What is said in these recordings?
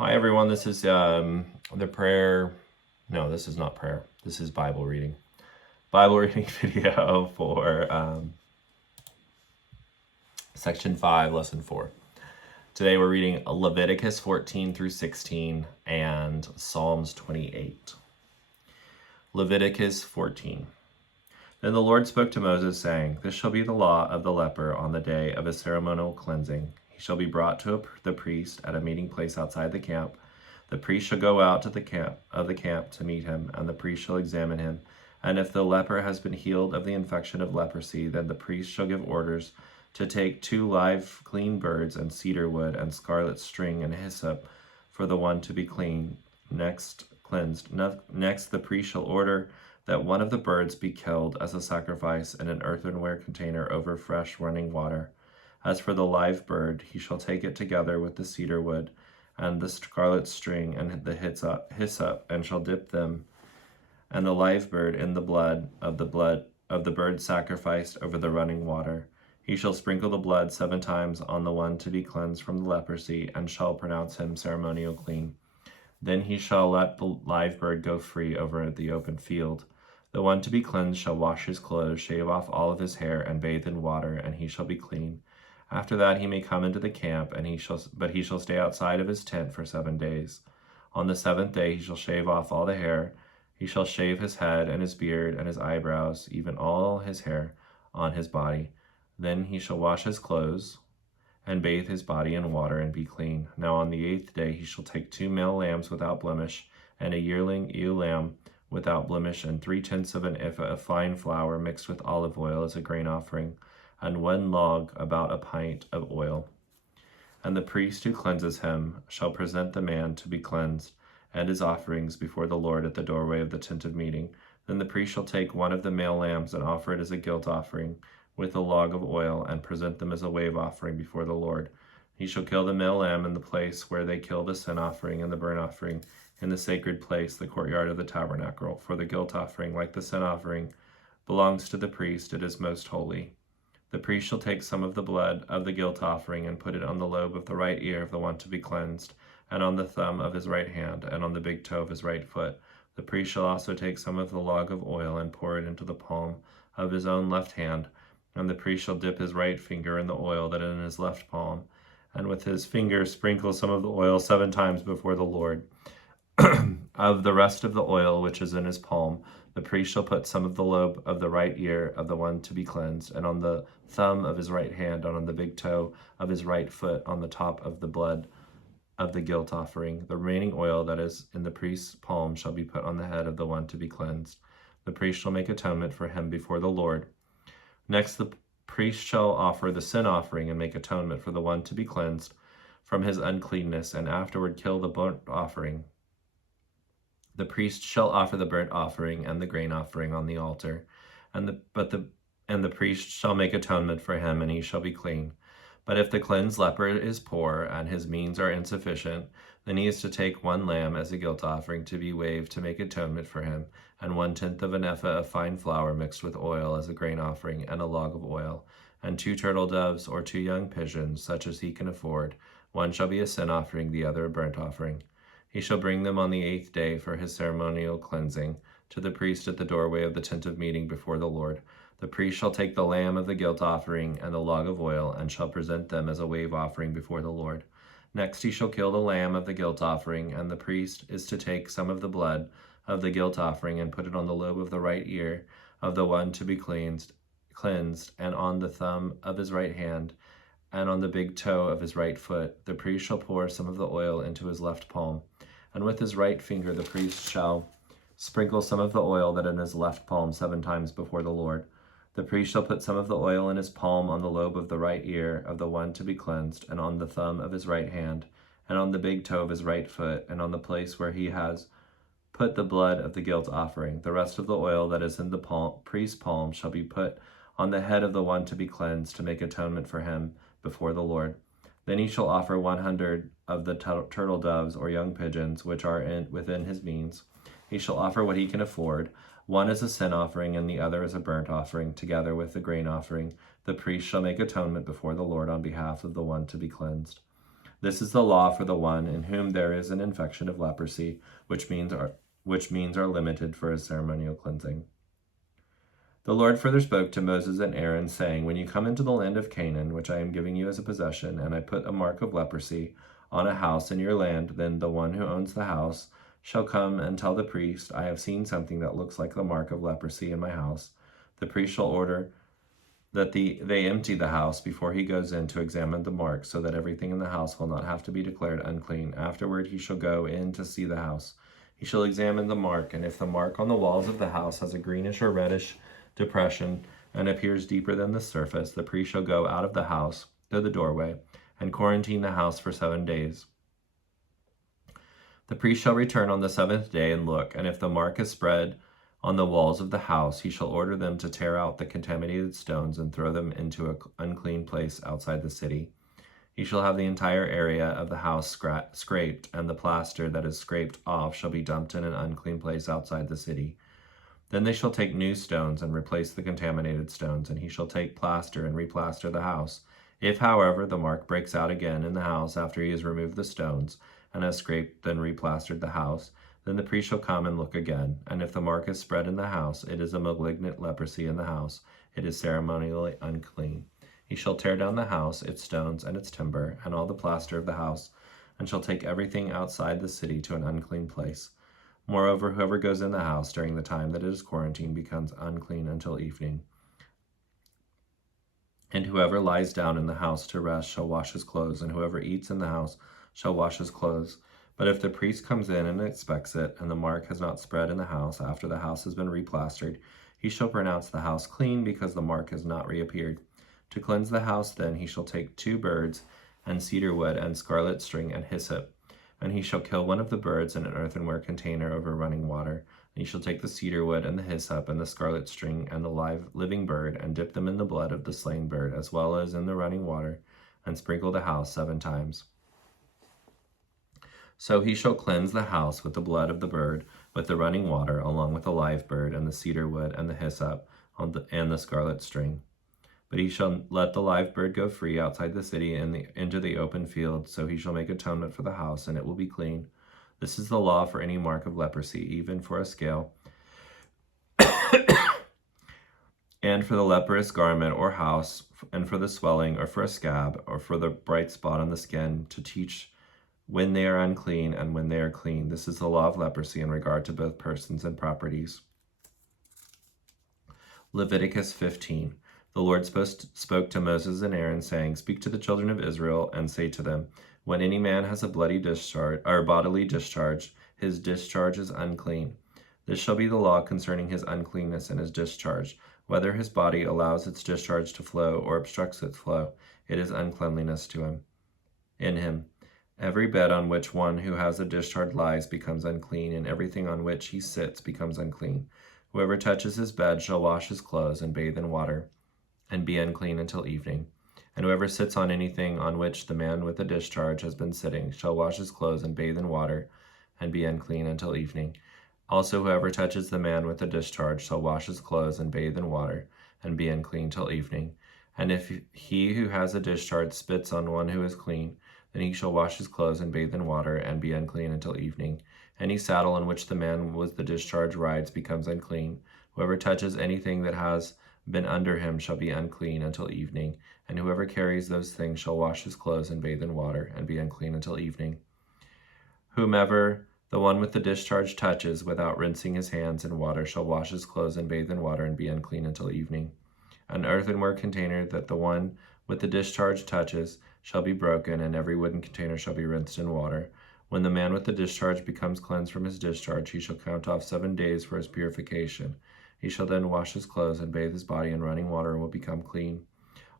Hi everyone, this is the prayer. No, this is not prayer. This is Bible reading. Bible reading video for section 5, lesson 4. Today we're reading Leviticus 14 through 16 and Psalms 28. Leviticus 14. Then the Lord spoke to Moses, saying, "This shall be the law of the leper on the day of his ceremonial cleansing. He shall be brought to the priest at a meeting place outside the camp. The priest shall go out to the camp to meet him, and the priest shall examine him. And if the leper has been healed of the infection of leprosy, then the priest shall give orders to take 2 live clean birds and cedar wood and scarlet string and hyssop for the one to be cleansed. Next, the priest shall order that one of the birds be killed as a sacrifice in an earthenware container over fresh running water. As for the live bird, he shall take it together with the cedar wood and the scarlet string and the hyssop, and shall dip them and the live bird in the blood of the bird sacrificed over the running water. He shall sprinkle the blood 7 times on the one to be cleansed from the leprosy, and shall pronounce him ceremonial clean. Then he shall let the live bird go free over the open field. The one to be cleansed shall wash his clothes, shave off all of his hair, and bathe in water, and he shall be clean. After that he may come into the camp, but he shall stay outside of his tent for 7 days. On the 7th day he shall shave off all the hair. He shall shave his head and his beard and his eyebrows, even all his hair on his body. Then he shall wash his clothes and bathe his body in water and be clean. Now on the 8th day he shall take 2 male lambs without blemish, and a yearling ewe lamb without blemish, and 3/10 of an ephah of fine flour mixed with olive oil as a grain offering, and 1 log about a pint of oil. And the priest who cleanses him shall present the man to be cleansed and his offerings before the Lord at the doorway of the tent of meeting. Then the priest shall take one of the male lambs and offer it as a guilt offering with a log of oil, and present them as a wave offering before the Lord. He shall kill the male lamb in the place where they kill the sin offering and the burnt offering, in the sacred place, the courtyard of the tabernacle. For the guilt offering, like the sin offering, belongs to the priest. It is most holy. The priest shall take some of the blood of the guilt offering and put it on the lobe of the right ear of the one to be cleansed, and on the thumb of his right hand, and on the big toe of his right foot. The priest shall also take some of the log of oil and pour it into the palm of his own left hand, and the priest shall dip his right finger in the oil that is in his left palm, and with his finger sprinkle some of the oil 7 times before the Lord. Of the rest of the oil which is in his palm, the priest shall put some of the lobe of the right ear of the one to be cleansed, and on the thumb of his right hand, and on the big toe of his right foot, on the top of the blood of the guilt offering. The remaining oil that is in the priest's palm shall be put on the head of the one to be cleansed. The priest shall make atonement for him before the Lord. Next, the priest shall offer the sin offering and make atonement for the one to be cleansed from his uncleanness, and afterward kill the burnt offering. The priest shall offer the burnt offering and the grain offering on the altar, and the priest shall make atonement for him, and he shall be clean. But if the cleansed leper is poor and his means are insufficient, then he is to take 1 lamb as a guilt offering to be waved to make atonement for him, and 1/10 of an ephah of fine flour mixed with oil as a grain offering, and a log of oil, and 2 turtle doves or 2 young pigeons, such as he can afford. One shall be a sin offering, the other a burnt offering. He shall bring them on the 8th day for his ceremonial cleansing to the priest at the doorway of the tent of meeting before the Lord. The priest shall take the lamb of the guilt offering and the log of oil, and shall present them as a wave offering before the Lord. Next he shall kill the lamb of the guilt offering, and the priest is to take some of the blood of the guilt offering and put it on the lobe of the right ear of the one to be cleansed, and on the thumb of his right hand, and on the big toe of his right foot. The priest shall pour some of the oil into his left palm, and with his right finger the priest shall sprinkle some of the oil that in his left palm 7 times before the Lord. The priest shall put some of the oil in his palm on the lobe of the right ear of the one to be cleansed, and on the thumb of his right hand, and on the big toe of his right foot, and on the place where he has put the blood of the guilt offering. The rest of the oil that is in the priest's palm shall be put on the head of the one to be cleansed to make atonement for him before the Lord. Then he shall offer 100 of the turtle doves or young pigeons, which are within his means. He shall offer what he can afford. One is a sin offering, and the other is a burnt offering, together with the grain offering. The priest shall make atonement before the Lord on behalf of the one to be cleansed. This is the law for the one in whom there is an infection of leprosy, which means are limited for a ceremonial cleansing. The Lord further spoke to Moses and Aaron, saying, When you come into the land of Canaan, which I am giving you as a possession, and I put a mark of leprosy on a house in your land, then the one who owns the house shall come and tell the priest, I have seen something that looks like the mark of leprosy in my house. The priest shall order that they empty the house before he goes in to examine the mark, so that everything in the house will not have to be declared unclean. Afterward he shall go in to see the house. He shall examine the mark, and if the mark on the walls of the house has a greenish or reddish depression and appears deeper than the surface, the priest shall go out of the house to the doorway and quarantine the house for 7 days. The priest shall return on the 7th day and look, and if the mark is spread on the walls of the house, he shall order them to tear out the contaminated stones and throw them into an unclean place outside the city. He shall have the entire area of the house scraped, and the plaster that is scraped off shall be dumped in an unclean place outside the city. Then they shall take new stones and replace the contaminated stones, and he shall take plaster and replaster the house. If, however, the mark breaks out again in the house after he has removed the stones and has scraped and replastered the house, then the priest shall come and look again. And if the mark is spread in the house, it is a malignant leprosy in the house. It is ceremonially unclean. He shall tear down the house, its stones, and its timber, and all the plaster of the house, and shall take everything outside the city to an unclean place. Moreover, whoever goes in the house during the time that it is quarantined becomes unclean until evening. And whoever lies down in the house to rest shall wash his clothes, and whoever eats in the house shall wash his clothes. But if the priest comes in and inspects it, and the mark has not spread in the house after the house has been replastered, he shall pronounce the house clean, because the mark has not reappeared. To cleanse the house then he shall take 2 birds, and cedar wood, and scarlet string, and hyssop. And he shall kill one of the birds in an earthenware container over running water. And he shall take the cedar wood, and the hyssop, and the scarlet string, and the living bird, and dip them in the blood of the slain bird, as well as in the running water, and sprinkle the house 7 times. So he shall cleanse the house with the blood of the bird, with the running water, along with the live bird, and the cedar wood, and the hyssop, and the scarlet string. But he shall let the live bird go free outside the city into the open field, so he shall make atonement for the house, and it will be clean. This is the law for any mark of leprosy, even for a scale, and for the leprous garment or house, and for the swelling, or for a scab, or for the bright spot on the skin, to teach when they are unclean and when they are clean. This is the law of leprosy in regard to both persons and properties. Leviticus 15. The Lord spoke to Moses and Aaron, saying, Speak to the children of Israel, and say to them, When any man has a bodily discharge, his discharge is unclean. This shall be the law concerning his uncleanness and his discharge. Whether his body allows its discharge to flow or obstructs its flow, it is uncleanliness to him. In him, every bed on which one who has a discharge lies becomes unclean, and everything on which he sits becomes unclean. Whoever touches his bed shall wash his clothes and bathe in water, and be unclean until evening. And whoever sits on anything on which the man with a discharge has been sitting shall wash his clothes and bathe in water, and be unclean until evening. Also whoever touches the man with a discharge shall wash his clothes and bathe in water, and be unclean till evening. And if he who has a discharge spits on one who is clean, then he shall wash his clothes and bathe in water, and be unclean until evening. Any saddle on which the man with the discharge rides becomes unclean. Whoever touches anything that has been under him shall be unclean until evening, and whoever carries those things shall wash his clothes and bathe in water, and be unclean until evening. Whomever the one with the discharge touches without rinsing his hands in water shall wash his clothes and bathe in water, and be unclean until evening. An earthenware container that the one with the discharge touches shall be broken, and every wooden container shall be rinsed in water. When the man with the discharge becomes cleansed from his discharge, he shall count off 7 days for his purification. He shall then wash his clothes and bathe his body in running water, and will become clean.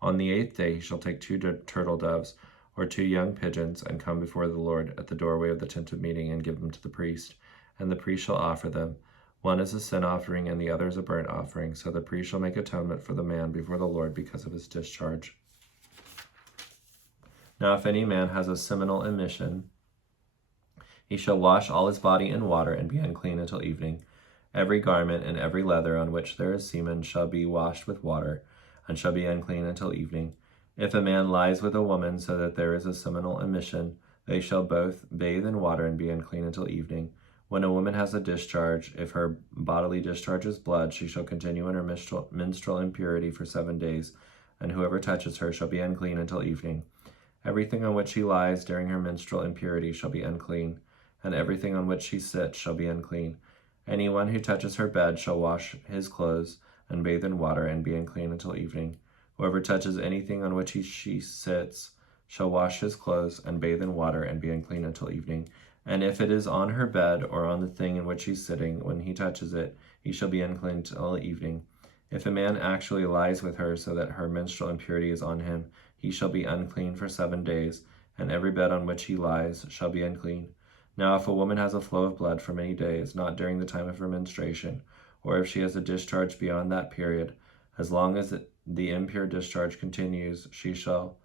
On the 8th day he shall take 2 turtle doves or 2 young pigeons, and come before the Lord at the doorway of the tent of meeting, and give them to the priest. And the priest shall offer them. One is a sin offering, and the other is a burnt offering. So the priest shall make atonement for the man before the Lord because of his discharge. Now if any man has a seminal emission, he shall wash all his body in water, and be unclean until evening. Every garment and every leather on which there is semen shall be washed with water, and shall be unclean until evening. If a man lies with a woman so that there is a seminal emission, they shall both bathe in water and be unclean until evening. When a woman has a discharge, if her bodily discharge is blood, she shall continue in her menstrual impurity for 7 days, and whoever touches her shall be unclean until evening. Everything on which she lies during her menstrual impurity shall be unclean, and everything on which she sits shall be unclean. Anyone who touches her bed shall wash his clothes and bathe in water and be unclean until evening. Whoever touches anything on which she sits shall wash his clothes and bathe in water and be unclean until evening. And if it is on her bed or on the thing in which she's sitting, when he touches it, he shall be unclean until evening. If a man actually lies with her so that her menstrual impurity is on him, he shall be unclean for 7 days, and every bed on which he lies shall be unclean. Now if a woman has a flow of blood for many days, not during the time of her menstruation, or if she has a discharge beyond that period, as long as the impure discharge continues, she shall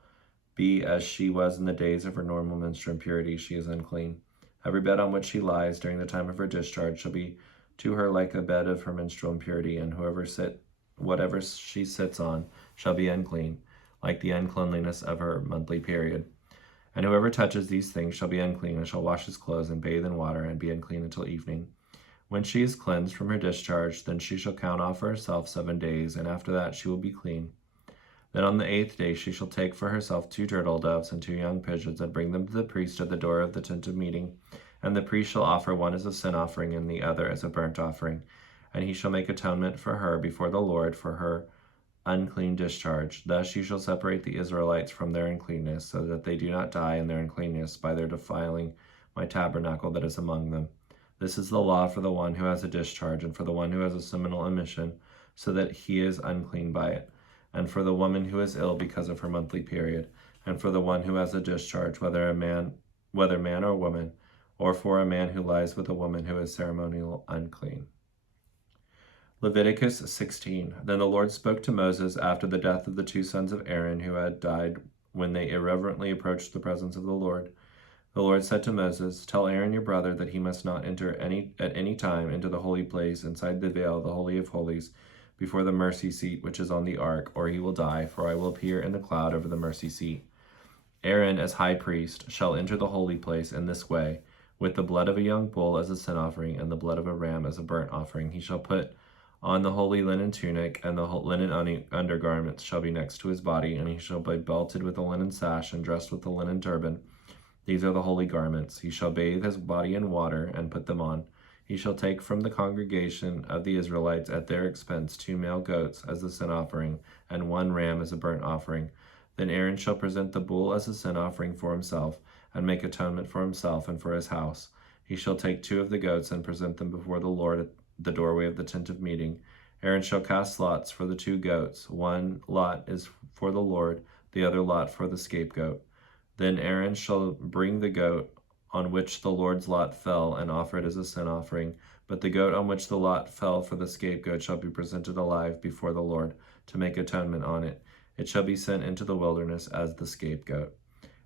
be as she was in the days of her normal menstrual impurity. She is unclean. Every bed on which she lies during the time of her discharge shall be to her like a bed of her menstrual impurity, and whatever she sits on shall be unclean, like the uncleanliness of her monthly period. And whoever touches these things shall be unclean, and shall wash his clothes and bathe in water and be unclean until evening. When she is cleansed from her discharge, then she shall count off for herself 7 days, and after that she will be clean. Then on the 8th day she shall take for herself 2 turtle doves and 2 young pigeons, and bring them to the priest at the door of the tent of meeting. And the priest shall offer one as a sin offering and the other as a burnt offering. And he shall make atonement for her before the Lord for her unclean discharge. Thus you shall separate the Israelites from their uncleanness, so that they do not die in their uncleanness by their defiling my tabernacle that is among them. This is the law for the one who has a discharge, and for the one who has a seminal emission, so that he is unclean by it, and for the woman who is ill because of her monthly period, and for the one who has a discharge, whether man or woman, or for a man who lies with a woman who is ceremonial unclean. Leviticus 16. Then the Lord spoke to Moses after the death of the 2 sons of Aaron who had died when they irreverently approached the presence of the Lord. The Lord said to Moses, Tell Aaron your brother that he must not enter at any time into the holy place inside the veil, the Holy of Holies, before the mercy seat which is on the ark, or he will die, for I will appear in the cloud over the mercy seat. Aaron, as high priest, shall enter the holy place in this way, with the blood of a young bull as a sin offering, and the blood of a ram as a burnt offering. He shall put on the holy linen tunic, and the linen undergarments shall be next to his body, and he shall be belted with a linen sash and dressed with a linen turban. These are the holy garments. He shall bathe his body in water and put them on. He shall take from the congregation of the Israelites at their expense 2 male goats as a sin offering, and 1 ram as a burnt offering. Then Aaron shall present the bull as a sin offering for himself, and make atonement for himself and for his house. He shall take 2 of the goats and present them before the Lord at the doorway of the tent of meeting. Aaron shall cast lots for the 2 goats. 1 lot is for the Lord, the other lot for the scapegoat. Then Aaron shall bring the goat on which the Lord's lot fell and offer it as a sin offering. But the goat on which the lot fell for the scapegoat shall be presented alive before the Lord to make atonement on it. It shall be sent into the wilderness as the scapegoat.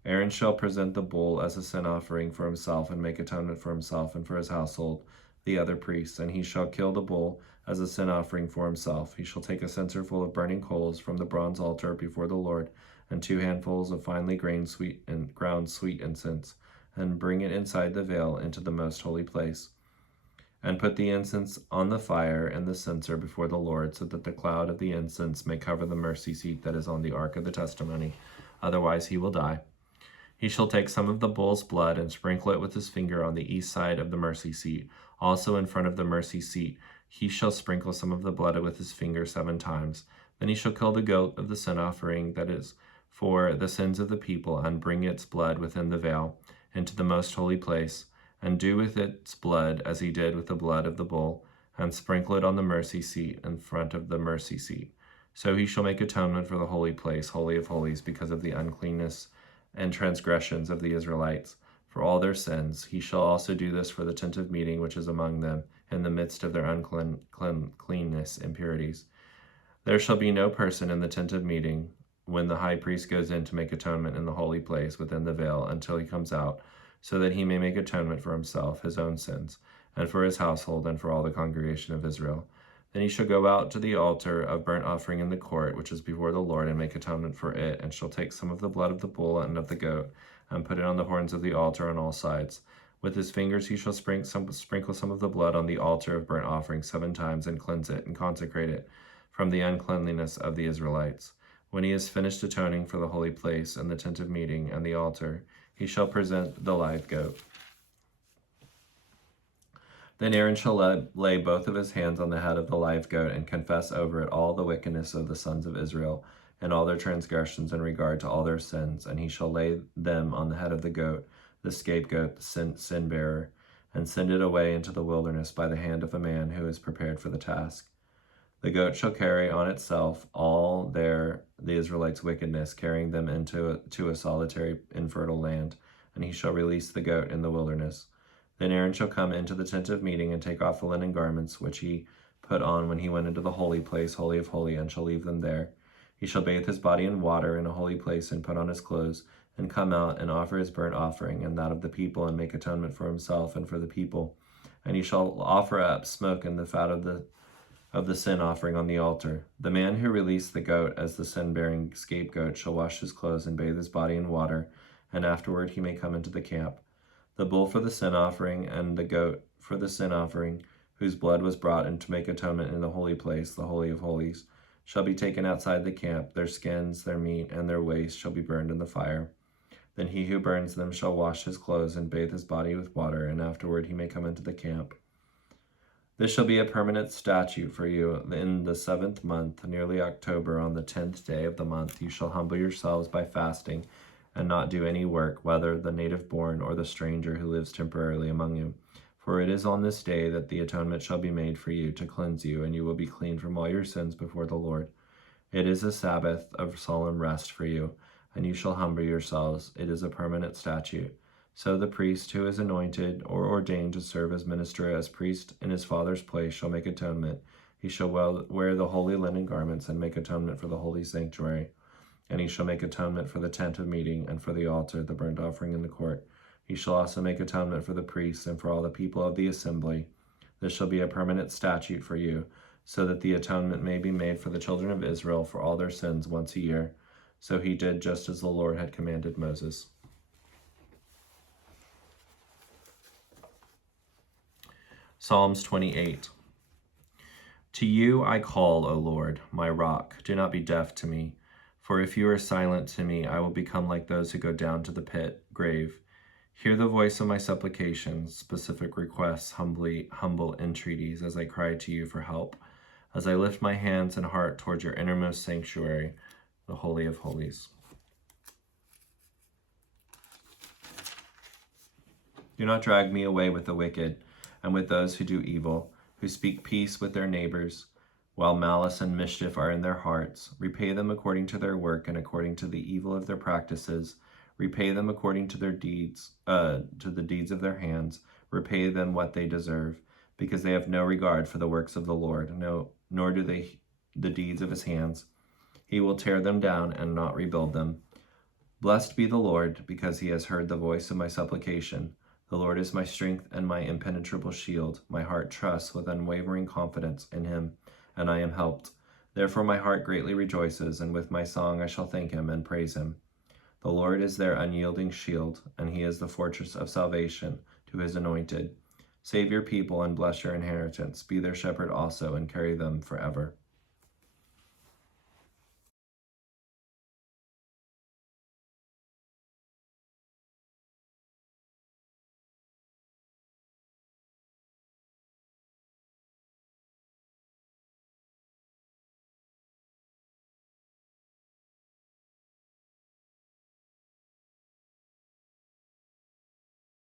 Aaron shall present the bull as a sin offering for himself and make atonement for himself and for his household, the other priests, and he shall kill the bull as a sin offering for himself. He shall take a censer full of burning coals from the bronze altar before the Lord, and 2 handfuls of finely ground sweet incense, and bring it inside the veil into the most holy place. And put the incense on the fire and the censer before the Lord, so that the cloud of the incense may cover the mercy seat that is on the ark of the testimony. Otherwise he will die. He shall take some of the bull's blood and sprinkle it with his finger on the east side of the mercy seat. Also in front of the mercy seat he shall sprinkle some of the blood with his finger 7 times. Then he shall kill the goat of the sin offering that is for the sins of the people, and bring its blood within the veil into the most holy place, and do with its blood as he did with the blood of the bull, and sprinkle it on the mercy seat in front of the mercy seat. So he shall make atonement for the holy place, Holy of Holies, because of the uncleanness and transgressions of the Israelites, for all their sins. He shall also do this for the tent of meeting which is among them, in the midst of their uncleanness, impurities. There shall be no person in the tent of meeting when the high priest goes in to make atonement in the holy place within the veil until he comes out, so that he may make atonement for himself, his own sins, and for his household, and for all the congregation of Israel. Then he shall go out to the altar of burnt offering in the court, which is before the Lord, and make atonement for it, and shall take some of the blood of the bull and of the goat, and put it on the horns of the altar on all sides. With his fingers he shall sprinkle some of the blood on the altar of burnt offering 7 times, and cleanse it, and consecrate it from the uncleanliness of the Israelites. When he has finished atoning for the holy place, and the tent of meeting, and the altar, he shall present the live goat. Then Aaron shall lay both of his hands on the head of the live goat, and confess over it all the wickedness of the sons of Israel, and all their transgressions in regard to all their sins. And he shall lay them on the head of the goat, the scapegoat, the sin bearer, and send it away into the wilderness by the hand of a man who is prepared for the task. The goat shall carry on itself all the Israelites' wickedness, carrying them into a solitary infertile land, and he shall release the goat in the wilderness. Then Aaron shall come into the tent of meeting, and take off the linen garments which he put on when he went into the holy place, holy of holies, and shall leave them there. He shall bathe his body in water in a holy place, and put on his clothes, and come out and offer his burnt offering and that of the people, and make atonement for himself and for the people. And he shall offer up smoke and the fat of the sin offering on the altar. The man who released the goat as the sin-bearing scapegoat shall wash his clothes and bathe his body in water, and afterward he may come into the camp. The bull for the sin offering and the goat for the sin offering, whose blood was brought in to make atonement in the holy place, the holy of holies, shall be taken outside the camp. Their skins, their meat, and their waste shall be burned in the fire. Then he who burns them shall wash his clothes and bathe his body with water, and afterward he may come into the camp. This shall be a permanent statute for you. In the 7th month, nearly October, on the 10th day of the month, you shall humble yourselves by fasting, and not do any work, whether the native born or the stranger who lives temporarily among you. For it is on this day that the atonement shall be made for you, to cleanse you, and you will be clean from all your sins before the Lord. It is a Sabbath of solemn rest for you, and you shall humble yourselves. It is a permanent statute. So the priest who is anointed or ordained to serve as minister, as priest in his father's place, shall make atonement. He shall wear the holy linen garments, and make atonement for the holy sanctuary. And he shall make atonement for the tent of meeting, and for the altar, the burnt offering in the court. He shall also make atonement for the priests and for all the people of the assembly. This shall be a permanent statute for you, so that the atonement may be made for the children of Israel for all their sins once a year. So he did just as the Lord had commanded Moses. Psalms 28. To you I call, O Lord, my rock. Do not be deaf to me. For if you are silent to me, I will become like those who go down to the grave. Hear the voice of my supplications, specific requests, humble entreaties, as I cry to you for help, as I lift my hands and heart towards your innermost sanctuary, the Holy of Holies. Do not drag me away with the wicked, and with those who do evil, who speak peace with their neighbors, while malice and mischief are in their hearts. Repay them according to their work and according to the evil of their practices. Repay them according to their deeds, to the deeds of their hands. Repay them what they deserve, because they have no regard for the works of the Lord, nor do they the deeds of his hands. He will tear them down and not rebuild them. Blessed be the Lord, because he has heard the voice of my supplication. The Lord is my strength and my impenetrable shield. My heart trusts with unwavering confidence in him, and I am helped. Therefore my heart greatly rejoices, and with my song I shall thank him and praise him. The Lord is their unyielding shield, and he is the fortress of salvation to his anointed. Save your people and bless your inheritance. Be their shepherd also, and carry them forever.